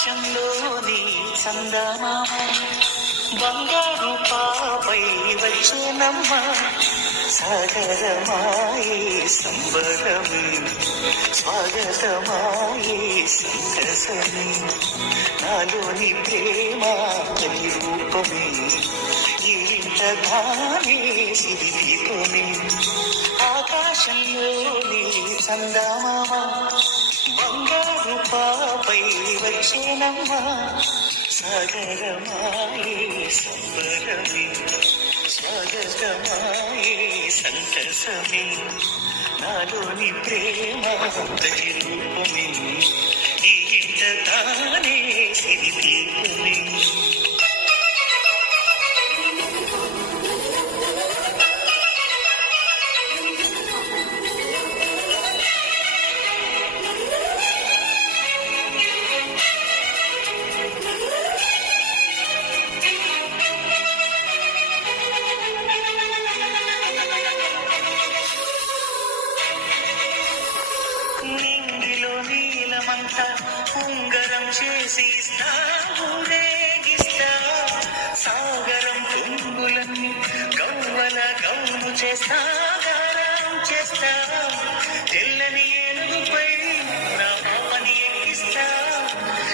ఆకాశంలోని చందమామ బంగారు పాపై వచ్చేనమ్మ సాగరమాయే సంబరమే స్వాగతమాయే సంతసమే నాలోని ప్రేమ ప్రతిరూపమే ఇంతగానే సిరిదీపమే ఆకాశంలోని చందమామ బంగారు పాపై వచ్చేనమ్మ సాగరమాయే సంబరమే స్వాగతమాయే సంతసమే నాలోని ప్రేమ ప్రతిరూపమే ఈ ఇంతగానే సిరిదీపమే నింగిలో నీలమంతా ఉంగరం చేసి ఇస్తా ఊరేగిస్తా సాగరం పొంగులన్నీ గవ్వల గౌను చేస్తా గారం చేస్తా తెల్లని ఏనుగుపై నా పాపని ఎక్కిస్తా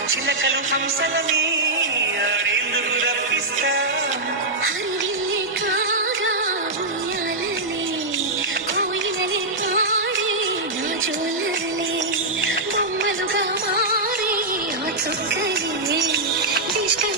చిలకలు హంసలని ఆడేందుకు రప్పిస్తా బొమ్మలుగా మారి ఆ చుక్కలే ఇష్టం